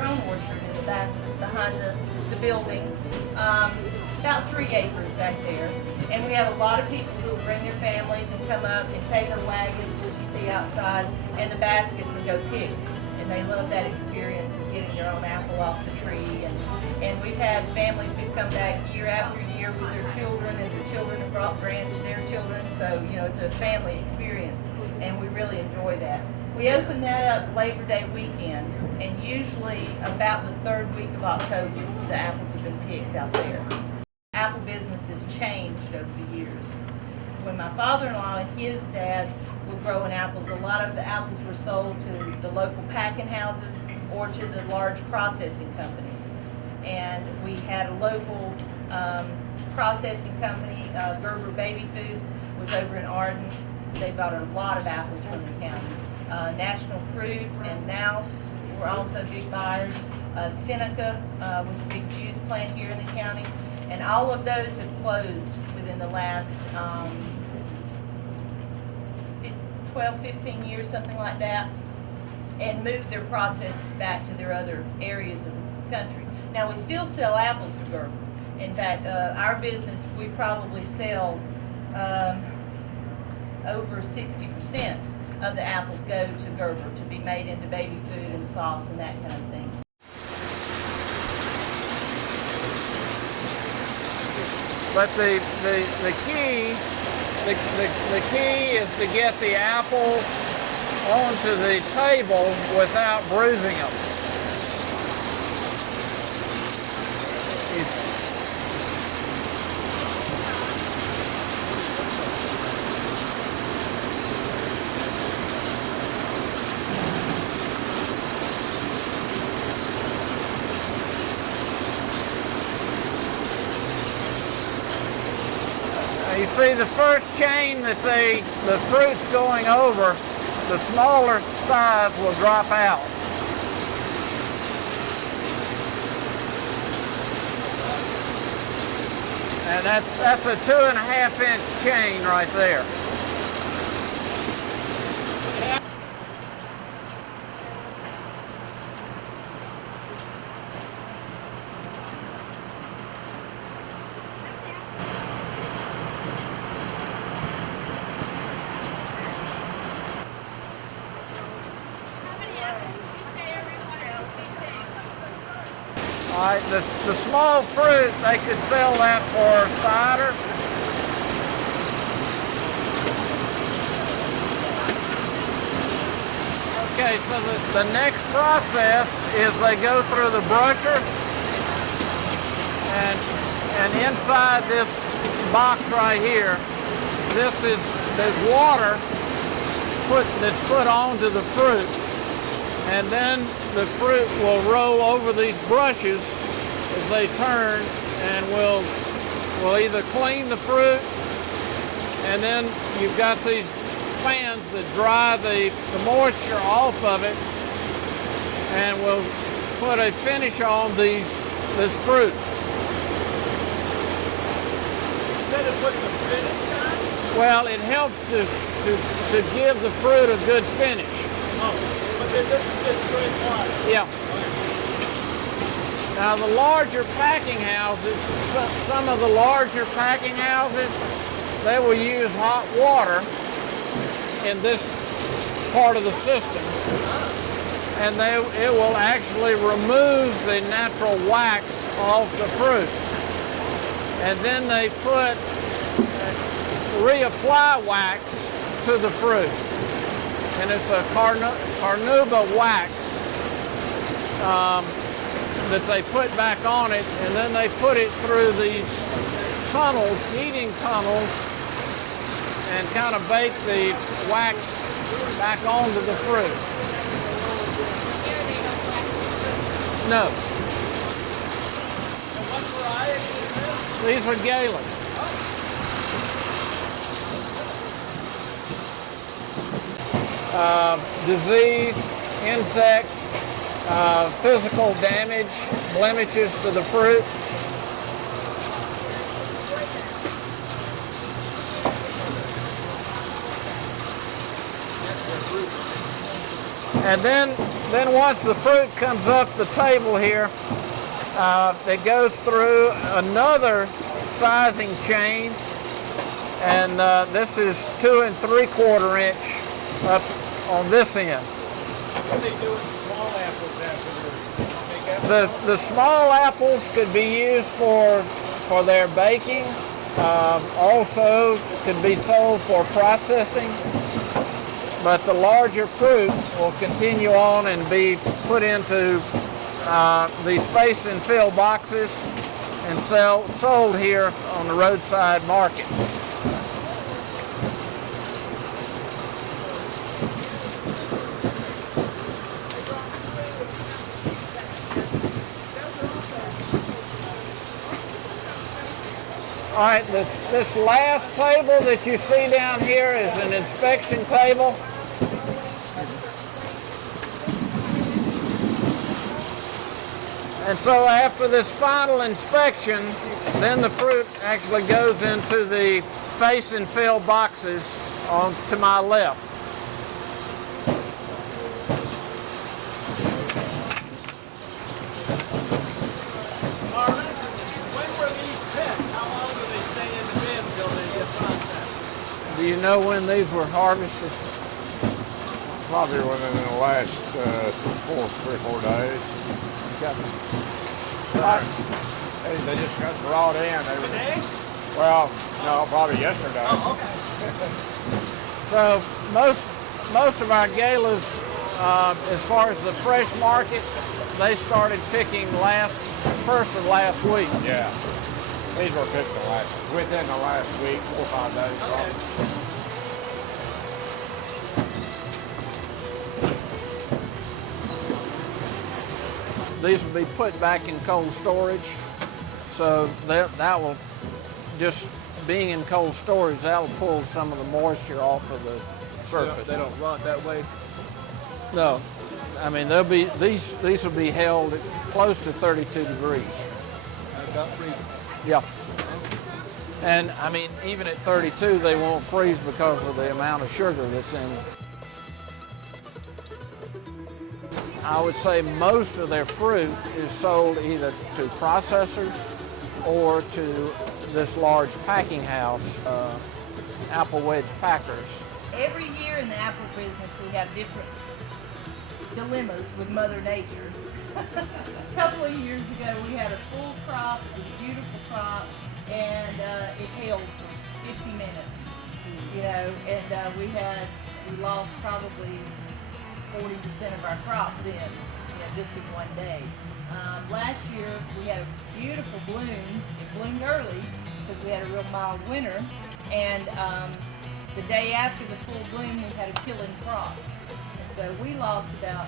your own orchard in the back, behind the building. About 3 acres back there. And we have a lot of people who will bring their families and come up and take our wagons that you see outside and the baskets and go pick. And they love that experience of getting their own apple off the tree. And we've had families who come back year after year with their children, and their children have brought their children. So, you know, it's a family experience, and we really enjoy that. We open that up Labor Day weekend, and usually about the 3rd week of October, the apples have been picked out there. Apple business has changed over the years. When my father-in-law and his dad were growing apples, a lot of the apples were sold to the local packing houses or to the large processing companies. And we had a local processing company, Gerber Baby Food, was over in Arden. They bought a lot of apples from the county. National Fruit and Nouse were also big buyers. Seneca was a big juice plant here in the county. And all of those have closed within the last 12, 15 years, something like that, and moved their processes back to their other areas of the country. Now, we still sell apples to Gerber. In fact, our business, we probably sell over 60% of the apples go to Gerber to be made into baby food and sauce and that kind of thing. But the key is to get the apples onto the table without bruising them. You see, the first chain that the fruit's going over, the smaller size will drop out. And that's a 2.5-inch chain right there. All right, the small fruit, they could sell that for cider. Okay, so the next process is they go through the brushers, and inside this box right here, there's water that's put onto the fruit. And then the fruit will roll over these brushes as they turn, and will either clean the fruit, and then you've got these fans that dry the moisture off of it, and will put a finish on this fruit. Instead of putting a finish on? Well, it helps to give the fruit a good finish. Oh. This is just straight water. Yeah. Now the larger packing houses, some of the larger packing houses, they will use hot water in this part of the system, and it will actually remove the natural wax off the fruit. And then they reapply wax to the fruit. And it's a carnauba wax that they put back on it, and then they put it through these tunnels, heating tunnels, and kind of bake the wax back onto the fruit. No. And what variety is this? These are Galen. Disease, insect, physical damage, blemishes to the fruit. And then Then once the fruit comes up the table here, it goes through another sizing chain, and this is 2 3/4 inch up on this end. What do they do with small apples afterwards? The small apples could be used for their baking. Also could be sold for processing. But the larger fruit will continue on and be put into these face and fill boxes and sold here on the roadside market. All right, this last table that you see down here is an inspection table. And so after this final inspection, then the fruit actually goes into the face and fill boxes on to my left. Do you know when these were harvested? Probably within the last 3 or 4 days. They just got brought in. Today? Well, no, probably yesterday. Oh, okay. So most of our galas, as far as the fresh market, they started picking first of last week. Yeah. These were picked within the last week, 4 or 5 days. Okay. These will be put back in cold storage. So that will, just being in cold storage, that will pull some of the moisture off of the surface. They don't rot that way? No. I mean, these will be held at close to 32 degrees. About freezing. Yeah. And I mean, even at 32, they won't freeze because of the amount of sugar that's in them. I would say most of their fruit is sold either to processors or to this large packing house, apple wedge packers. Every year in the apple business, we have different dilemmas with Mother Nature. A couple of years ago, we had a full crop, it was a beautiful crop, and it hailed for 50 minutes, you know, and we lost probably 40% of our crop then, you know, just in one day. Last year, we had a beautiful bloom. It bloomed early because we had a real mild winter, and the day after the full bloom, we had a killing frost. And so we lost about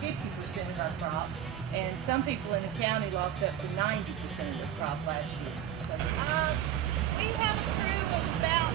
50% of our crop, and some people in the county lost up to 90% of their crop last year. So, we have a crew of about